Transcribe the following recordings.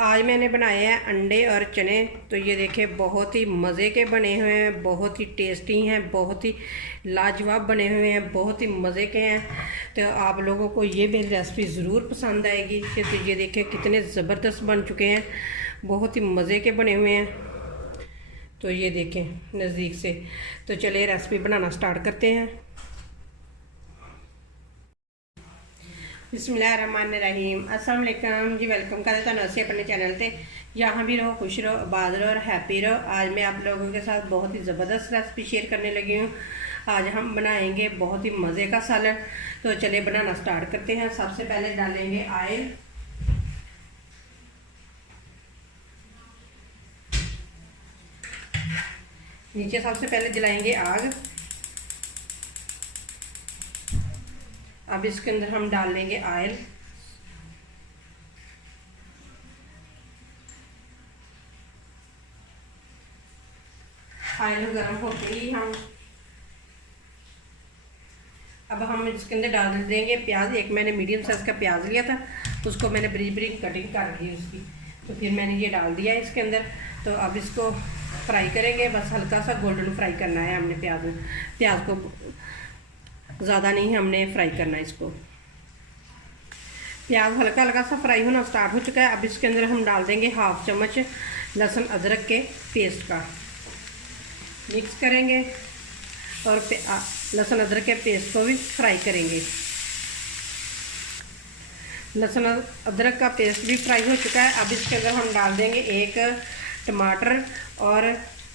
आज मैंने बनाए हैं अंडे और चने। तो ये देखें, बहुत ही मज़े के बने हुए हैं, बहुत ही टेस्टी हैं, बहुत ही लाजवाब बने हुए हैं, बहुत ही मज़े के हैं। तो आप लोगों को ये मेरी रेसिपी ज़रूर पसंद आएगी। तो ये देखें कितने ज़बरदस्त बन चुके हैं, बहुत ही मज़े के बने हुए हैं। तो ये देखें नज़दीक से। तो चलिए रेसिपी बनाना स्टार्ट करते हैं। बिस्मिल्लाहिर्रहमानिर्रहीम। अस्सलाम वालेकुम जी, वेलकम करते तुहानू असीं अपने चैनल ते। यहाँ भी रहो, खुश रहो, आबाद रहो और हैप्पी रहो। आज मैं आप लोगों के साथ बहुत ही ज़बरदस्त रेसिपी शेयर करने लगी हूँ। आज हम बनाएंगे बहुत ही मज़े का सालन। तो चलिए बनाना स्टार्ट करते हैं। सबसे पहले डालेंगे ऑयल। नीचे सबसे पहले जलाएंगे आग। अब इसके अंदर हम डाल लेंगे ऑयल। ऑयल गर्म होते ही अब हम इसके अंदर डाल देंगे प्याज। एक मैंने मीडियम साइज़ का प्याज लिया था, उसको मैंने बरीक बरीक कटिंग कर ली उसकी। तो फिर मैंने ये डाल दिया इसके अंदर। तो अब इसको फ्राई करेंगे, बस हल्का सा गोल्डन फ्राई करना है हमने प्याज को ज़्यादा नहीं हमने फ्राई करना है इसको। प्याज हल्का हल्का सा फ्राई होना स्टार्ट हो चुका है। अब इसके अंदर हम डाल देंगे हाफ चम्मच लहसुन अदरक के पेस्ट का। मिक्स करेंगे और लहसुन अदरक के पेस्ट को भी फ्राई करेंगे। लहसुन अदरक का पेस्ट भी फ्राई हो चुका है। अब इसके अंदर हम डाल देंगे एक टमाटर और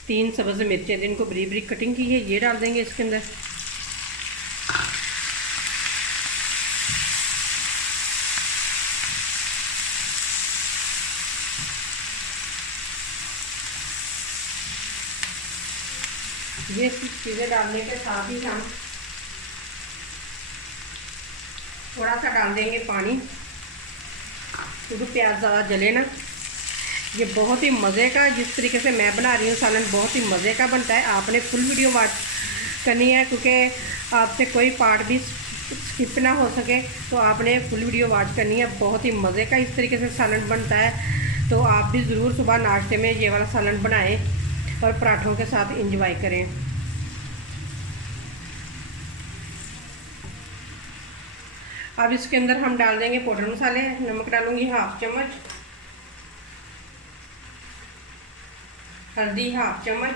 3 सब्ज़ मिर्चें जिनको बरीक बरीक कटिंग की है, ये डाल देंगे इसके अंदर। ये चीज़ें डालने के साथ ही हम थोड़ा सा डाल देंगे पानी, क्योंकि प्याज ज़्यादा जले ना। ये बहुत ही मज़े का, जिस तरीके से मैं बना रही हूँ सालन, बहुत ही मज़े का बनता है। आपने फुल वीडियो वॉच करनी है, क्योंकि आपसे कोई पार्ट भी स्किप ना हो सके। तो आपने फुल वीडियो वॉच करनी है। बहुत ही मज़े का इस तरीके से सालन बनता है। तो आप भी ज़रूर सुबह नाश्ते में ये वाला सालन बनाएं और पराठों के साथ इंजॉय करें। अब इसके अंदर हम डाल देंगे पाउडर मसाले। नमक डालूंगी हाफ चम्मच, हल्दी हाफ चम्मच,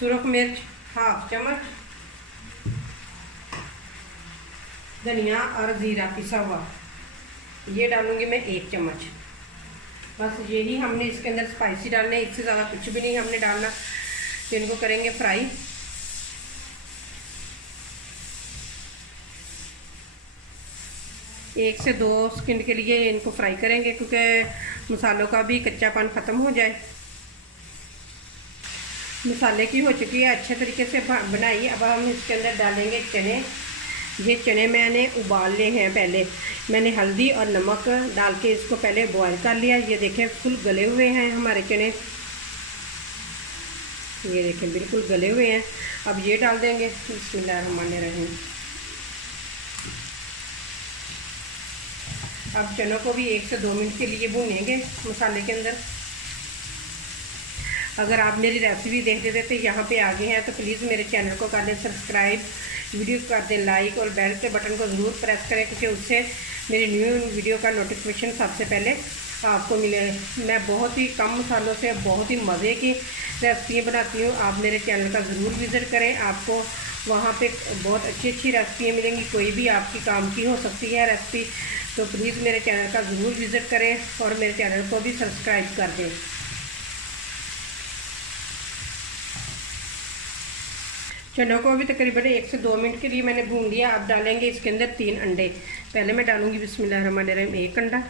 सुरख मिर्च हाफ चम्मच, धनिया और ज़ीरा पिसा हुआ ये डालूंगी मैं 1 चम्मच। बस यही हमने इसके अंदर स्पाइसी डालने, इससे ज़्यादा कुछ भी नहीं हमने डालना। तो इनको करेंगे फ्राई। 1 से 2 सेकंड के लिए इनको फ्राई करेंगे, क्योंकि मसालों का भी कच्चापन ख़त्म हो जाए। मसाले की हो चुकी है अच्छे तरीके से बनाई। अब हम इसके अंदर डालेंगे चने। ये चने मैंने उबाल लिए हैं। पहले मैंने हल्दी और नमक डाल के इसको पहले बॉयल कर लिया। ये देखें फुल गले हुए हैं हमारे चने, ये देखें बिल्कुल गले हुए हैं। अब ये डाल देंगे। बिस्मिल्लाहिर्रहमानिर्रहीम। अब चनों को भी 1 से 2 मिनट के लिए भूनेंगे मसाले के अंदर। अगर आप मेरी रेसिपी देखते थे तो यहाँ पे आगे हैं, तो प्लीज़ मेरे चैनल को कर दें सब्सक्राइब, वीडियो को कर दें लाइक और बेल के बटन को ज़रूर प्रेस करें, क्योंकि उससे मेरी न्यू वीडियो का नोटिफिकेशन सबसे पहले आपको मिले। मैं बहुत ही कम मसालों से बहुत ही मज़े की रेसिपी बनाती हूँ। आप मेरे चैनल का ज़रूर विज़िट करें, आपको वहाँ पे बहुत अच्छी अच्छी रेसिपियाँ मिलेंगी। कोई भी आपकी काम की हो सकती है रेसिपी। तो प्लीज़ मेरे चैनल का ज़रूर विज़िट करें और मेरे चैनल को भी सब्सक्राइब कर दें। चनों को भी तकरीबन 1 से 2 मिनट के लिए मैंने भून लिया। अब डालेंगे इसके अंदर 3 अंडे। पहले मैं डालूंगी बिस्मिल्लाहिर्रहमानिर्रहीम 1 अंडा,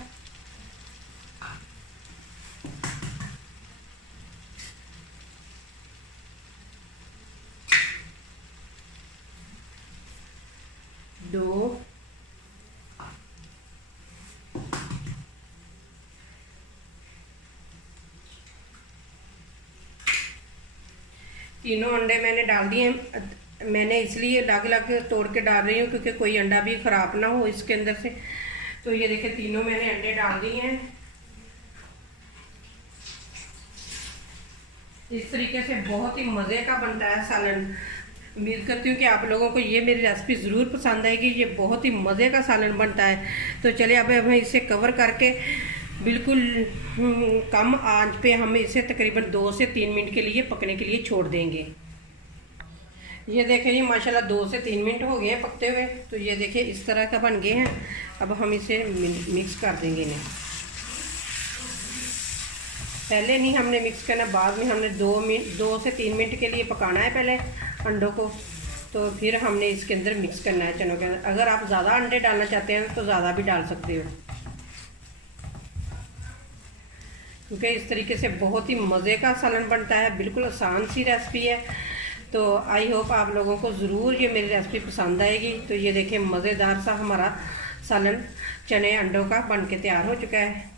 दो, तीनों अंडे मैंने डाल दिए मैंने इसलिए अलग अलग तोड़ के डाल रही हूँ क्योंकि कोई अंडा भी ख़राब ना हो इसके अंदर से। तो ये देखिए तीनों मैंने अंडे डाल दिए हैं। इस तरीके से बहुत ही मज़े का बनता है सालन। उम्मीद करती हूँ कि आप लोगों को ये मेरी रेसिपी ज़रूर पसंद आएगी। ये बहुत ही मज़े का सालन बनता है। तो चलिए अब हम इसे कवर करके बिल्कुल कम आंच पे हम इसे तकरीबन 2 से 3 मिनट के लिए पकने के लिए छोड़ देंगे। ये देखिए ये माशाल्लाह 2 से 3 मिनट हो गए हैं पकते हुए। तो ये देखिए इस तरह का बन गए हैं। अब हम इसे मिक्स कर देंगे इन्हें। पहले नहीं हमने मिक्स करना, बाद में हमने 2 से 3 मिनट के लिए पकाना है पहले अंडों को। तो फिर हमने इसके अंदर मिक्स करना है चनों के अंदर। अगर आप ज़्यादा अंडे डालना चाहते हैं तो ज़्यादा भी डाल सकते हो, क्योंकि इस तरीके से बहुत ही मज़े का सालन बनता है। बिल्कुल आसान सी रेसिपी है। तो आई होप आप लोगों को ज़रूर ये मेरी रेसिपी पसंद आएगी। तो ये देखिए मज़ेदार सा हमारा सालन चने अंडों का बन के तैयार हो चुका है।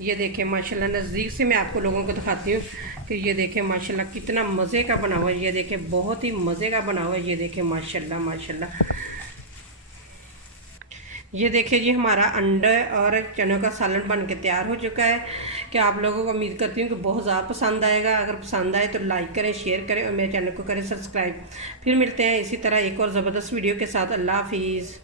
ये देखिए माशाल्लाह नज़दीक से मैं आपको लोगों को दिखाती हूँ कि ये देखिए माशाल्लाह कितना मज़े का बना हुआ है। ये देखिए बहुत ही मज़े का बना हुआ है। ये देखिए माशाल्लाह माशाल्लाह। ये देखिए जी हमारा अंडे और चनों का सालन बन के तैयार हो चुका है। कि आप लोगों को उम्मीद करती हूँ कि बहुत ज़्यादा पसंद आएगा। अगर पसंद आए तो लाइक करें, शेयर करें और मेरे चैनल को करें सब्सक्राइब। फिर मिलते हैं इसी तरह एक और ज़बरदस्त वीडियो के साथ। अल्लाह हाफिज़।